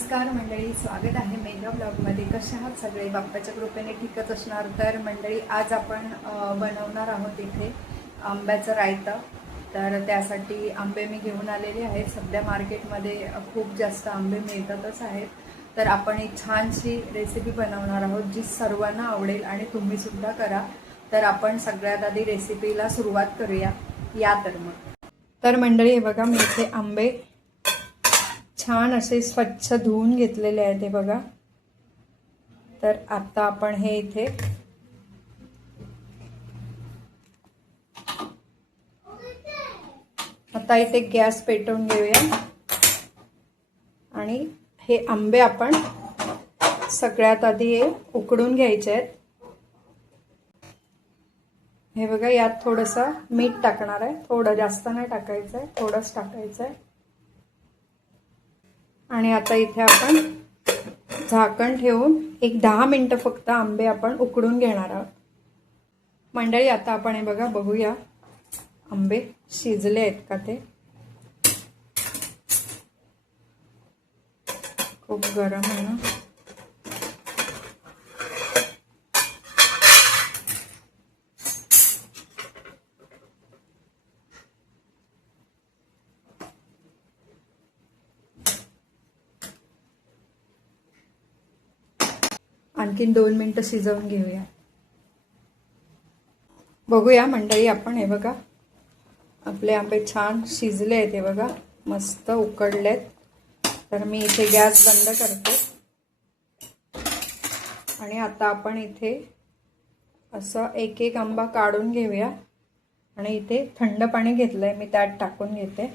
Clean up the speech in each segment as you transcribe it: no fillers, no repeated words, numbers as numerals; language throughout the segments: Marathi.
नमस्कार मंडळी, स्वागत आहे मेघा ब्लॉगमध्ये. कशा आहात सगळे? बाप्पाच्या कृपेने ठीकच असणार. तर मंडळी, आज आपण बनवणार आहोत इथे आंब्याचं रायतं. तर त्यासाठी आंबे मी घेऊन आलेले आहेत. सध्या मार्केटमध्ये खूप जास्त आंबे मिळतातच आहेत. तर आपण एक छानशी रेसिपी बनवणार आहोत जी सर्वांना आवडेल आणि तुम्ही सुद्धा करा. तर आपण सगळ्यात आधी रेसिपीला सुरुवात करूया. या तर मंडळी, हे बघा, मी इथे आंबे छान असे स्वच्छ धुवून घेतलेले आहेत. हे बघा. तर आता आपण हे इथे गॅस पेटवून घेऊया आणि हे आंबे आपण सगळ्यात आधी हे उकडून घ्यायचे आहेत. हे बघा, यात थोडंसं मीठ टाकणार आहे. थोडं, जास्त नाही टाकायचं आहे, थोडंच टाकायचं आहे. आणि आता इथे आपण झाकण ठेवून एक 10 मिनिटं फक्त आंबे आपण उकडून घेणार आहोत. मंडळी, आता आपण हे बघा, बघूया आंबे शिजले आहेत का ते. खूप गरम आहे ना. आणखीन 2 मिनिटं शिजवून घेऊया. बघूया मंडळी, आपण हे बघा, आपले आंबे छान शिजले आहेत. हे बघा, मस्त उकडलेत. तर मी इथे गॅस बंद करते आणि आता आपण इथे असं एक एक आंबा काढून घेऊया. आणि इथे थंड पाणी घेतलंय मी, त्यात टाकून घेते.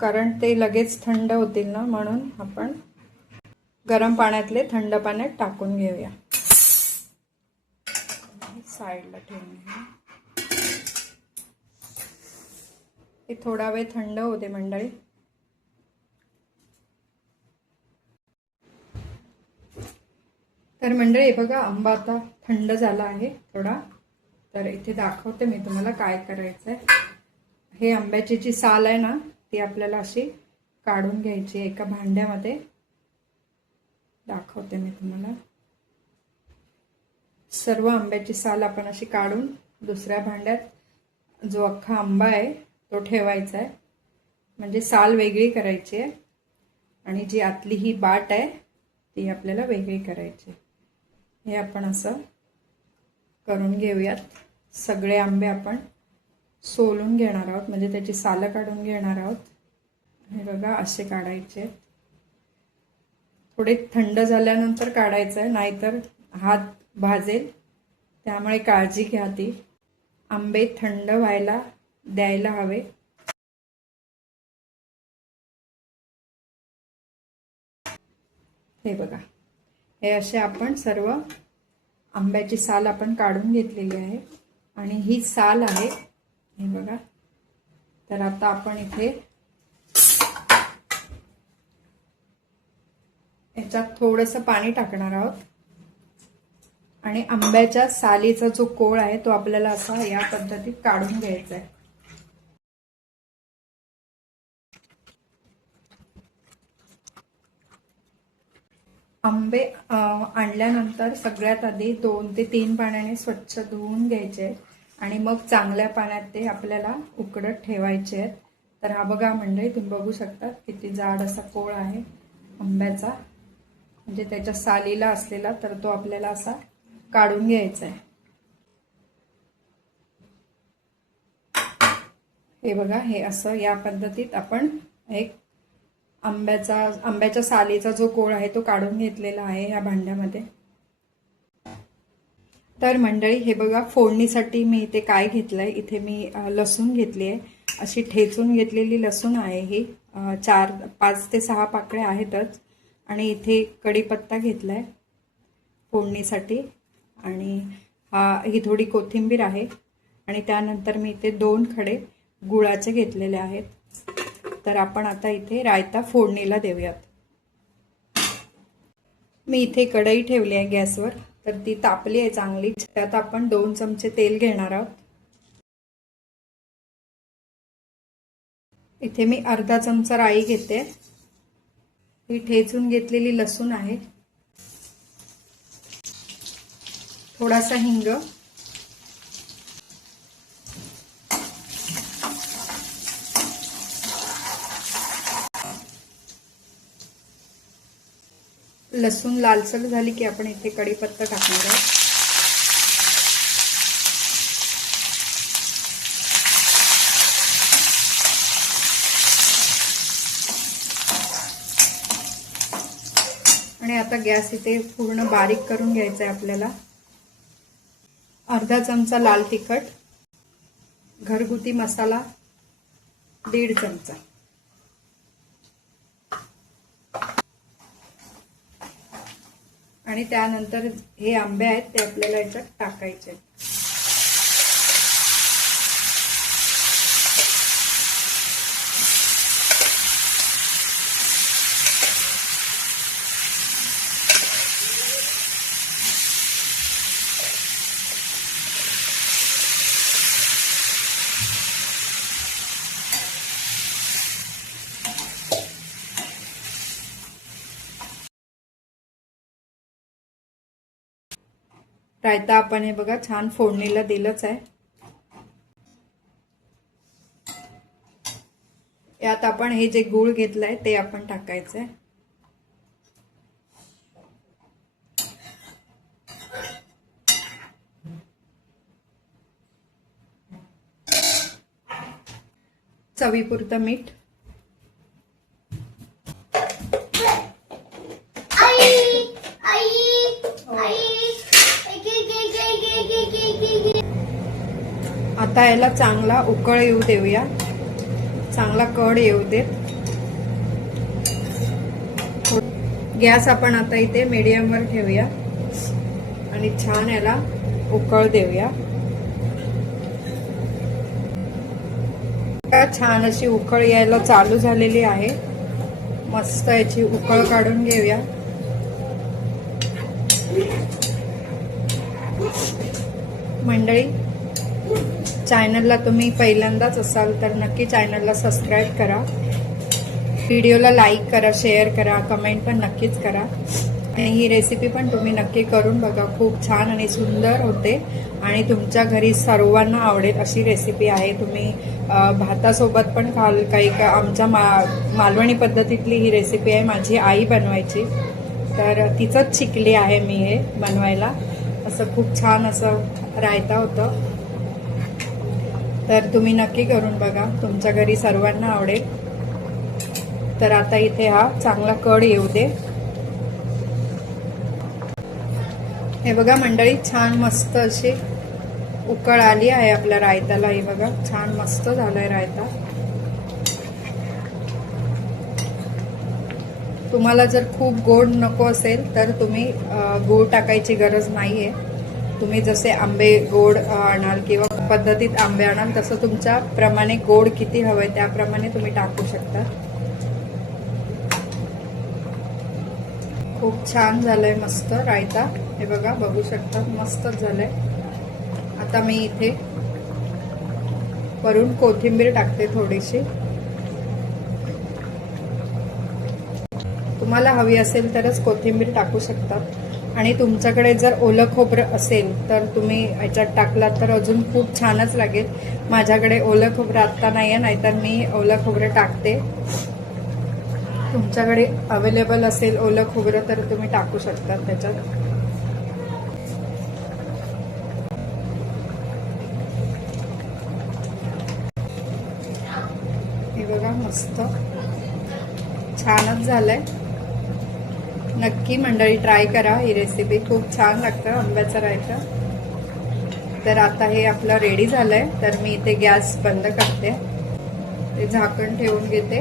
कारण ते लगेच थंड होतील ना, म्हणून आपण गरम पाण्यातले थंड पाण्यात टाकून घेऊया. साईडला ठेवून घेऊया. ते थोडा वेळ थंड होते मंडळी. तर मंडळी, बघा, आंबा आता थंड झाला आहे थोडा. तर इथे दाखवते मी तुम्हाला काय करायचंय. हे आंब्याची जी साल आहे ना, ती आपल्याला अशी काढून घ्यायची एका भांड्यामध्ये. दाखवते मी तुम्हाला. सर्व आंब्याची साल आपण अशी काढून दुसऱ्या भांड्यात जो अख्खा आंबा आहे तो ठेवायचा आहे. म्हणजे साल वेगळी करायची आहे आणि जी आतली ही बाट आहे ती आपल्याला वेगळी करायची. हे आपण असं करून घेऊयात. सगळे आंबे आपण सोलून घेणार आहोत, म्हणजे त्याची सालं काढून घेणार आहोत. हे बघा, असे काढायचे. थोडे थंड झाल्यानंतर काढायचं आहे, नाहीतर हात भाजेल. त्यामुळे काळजी घ्या ती. आंबे थंड व्हायला द्यायला हवे. हे बघा, हे असे आपण सर्व आंब्याची साल आपण काढून घेतलेली आहे आणि ही साल आहे. हे बघा. तर आता आपण इथे याच्यात थोडंसं पाणी टाकणार आहोत आणि आंब्याच्या सालीचा जो कोळ आहे तो आपल्याला असा या पद्धतीत काढून घ्यायचा आहे. आंबे आणल्यानंतर सगळ्यात आधी 2 ते 3 पाण्याने स्वच्छ धुवून घ्यायचे आणि मग चांगल्या पाण्यात ते आपल्याला उकडत ठेवायचे आहेत. तर हा बघा मंडळी, तुम्ही बघू शकता किती जाड असा कोळ आहे आंब्याचा, म्हणजे त्याच्या सालीला असलेला. तर तो आपल्याला असा काढून घ्यायचा आहे. हे बघा, हे असं या पद्धतीत आपण एक आंब्याच्या सालीचा जो कोळ आहे तो काढून घेतलेला आहे ह्या भांड्यामध्ये. तर मंडळी, हे बघा, फोडणीसाठी मी इथे काय घेतलंय. इथे मी लसूण घेतली आहे. अशी ठेचून घेतलेली लसूण आहे ही. 5 ते 6 पाकळ्या आहेतच. आणि इथे कढीपत्ता घेतलाय फोडणीसाठी. आणि ही थोडी कोथिंबीर आहे. आणि त्यानंतर मी इथे 2 खडे गुळाचे घेतलेले आहेत. तर आपण आता इथे रायता फोडणीला देऊयात. मी इथे कढई ठेवली आहे गॅसवर. तर ती तापली आहे चांगली. त्यात आपण 2 चमचे तेल घेणार आहोत. इथे मी अर्धा चमचा राई घेते. ही ठेचून घेतलेली लसूण आहे, थोडासा हिंग, लसूण लालसर झाली की आपण इथे कढीपत्ता टाकणार आहे. आणि आता गॅस इथे पूर्ण बारीक करून घ्यायचा आहे आपल्याला. अर्धा चमचा लाल तिखट, घरगुती मसाला 1.5 चमचा, आणि त्यानंतर हे आंबे आहेत ते आपल्याला याच्यात टाकायचे. रायता आपण हे बघा छान फोडणीला दिलंच आहे. यात आपण हे जे गूळ घेतलंय ते आपण टाकायचंय. चवीपुरतं मीठ, आता याला चांगला उकळ येऊ देऊया, चांगला कड येऊ देत. गॅस आपण आता इथे मीडियम वर ठेवूया आणि छान याला उकळ देऊया. छान अशी उकळ यायला चालू झालेली आहे. मस्त याची उकळ काढून घेऊया. मंडळी, चॅनलला तुम्ही पहिल्यांदाच असाल तर नक्की चॅनलला सबस्क्राईब करा, व्हिडिओला लाईक करा, शेअर करा, कमेंट पण नक्कीच करा. आणि ही रेसिपी पण तुम्ही नक्की करून बघा. खूप छान आणि सुंदर होते आणि तुमच्या घरी सर्वांना आवडेल अशी रेसिपी आहे. तुम्ही भातासोबत पण खाल. काही का आमच्या मालवणी पद्धतीतली ही रेसिपी आहे. माझी आई बनवायची, तर तिचंच शिकली आहे मी हे बनवायला. असं खूप छान असं रायता होतं. तर तुम्ही नक्की करून बघा, तुमच्या घरी सर्वांना आवडेल. तर आता इथे हा चांगला कड येऊ दे. हे बघा मंडळी, छान मस्त अशी उकळ आली आहे आपल्या रायताला. हे बघा छान मस्त झालाय रायता. तुम्हाला जर खूप गोड नको असेल तर तुम्ही गूळ टाकायची गरज नाहीये. तुम्ही जसे आंबे गोड आणाल किंवा पद्धतीत आंबे आणाल तसं तुमच्या प्रमाणे गोड किती हवंय त्याप्रमाणे तुम्ही टाकू शकता. खूप छान झालंय मस्त रायता. हे बघा, बघू शकता मस्तच झालंय. आता मी इथे वरून कोथिंबीर टाकते थोडीशी. तुम्हाला हवी असेल तरच कोथिंबीर टाकू शकता. आणि तुमच्याकडे जर ओलं खोबरं असेल तर तुम्ही याच्यात टाकलात तर अजून खूप छानच लागेल. माझ्याकडे ओलं खोबरं आत्ता नाहीये, नाहीतर मी ओलं खोबरं टाकते. तुमच्याकडे अवेलेबल असेल ओलं खोबरं तर तुम्ही टाकू शकता त्याच्यात. हे बघा मस्त छानच झालंय. नक्की मंडळी ट्राय करा ही रेसिपी, खूप छान लागतं आंब्याचं रायता. तर आता हे आपलं रेडी झालंय, तर मी इथे गॅस बंद करते, ते झाकण ठेवून घेते.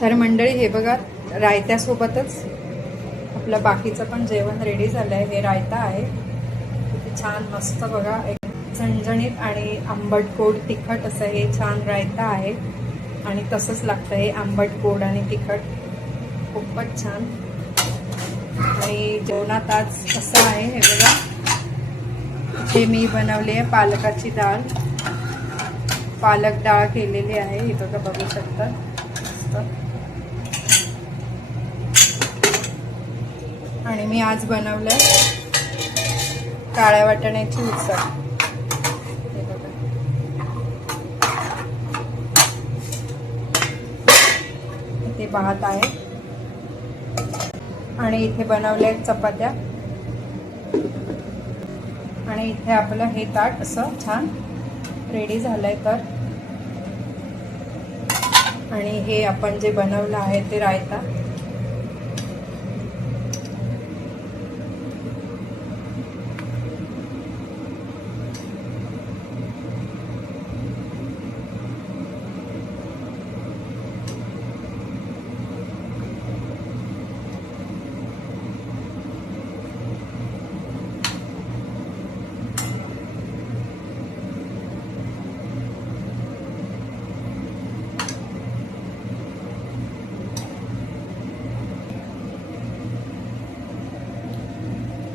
तर मंडळी हे बघा, रायत्यासोबतच आपलं बाकीचं पण जेवण रेडी झालंय. हे रायता आहे, किती छान मस्त बघा, एक झणझणीत आणि आंबट गोड तिखट असं हे छान रायता आहे. आणि तसंच लागतं हे आंबट गोड आणि तिखट, खूपच छान. आणि जेवणात आज असं आहे हे बघा, इथे मी बनवली आहे पालकाची डाळ, पालक डाळ केलेली आहे, हे बघा बघू शकता मस्त. आणि मी आज बनवलंय काळ्या वाटाण्याची उसळ. हे बघा, इथे भात आहे आणि इथे बनवल्या चपात्या आणि इथे आपलं हे ताट असं छान रेडी झालंय. तर आणि हे आपण जे बनवलं आहे ते रायता.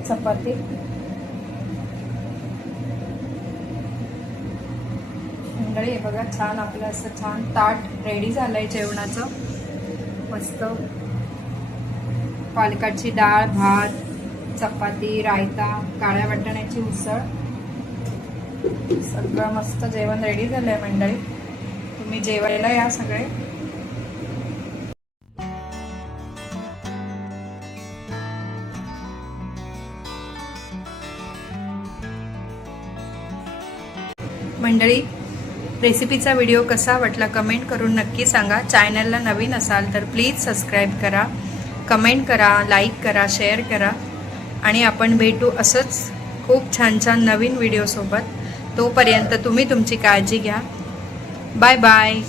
चपाती मंडळी, हे बघा छान आपलं असं छान ताट रेडी झालंय जेवणाचं. मस्त पालकाची डाळ, भात, चपाती, रायता, काळ्या वाटाण्याची उसळ, सगळं मस्त जेवण रेडी झालंय मंडळी. तुम्ही जेवायला या सगळे. मंडळी, रेसिपीचा व्हिडिओ कसा वाटला कमेंट करून नक्की सांगा. चॅनलला नवीन असाल तर प्लीज सबस्क्राईब करा, कमेंट करा, लाईक करा, शेअर करा आणि आपण भेटू असंच खूप छान छान नवीन व्हिडिओसोबत. तोपर्यंत तुम्ही तुमची काळजी घ्या. Bye bye.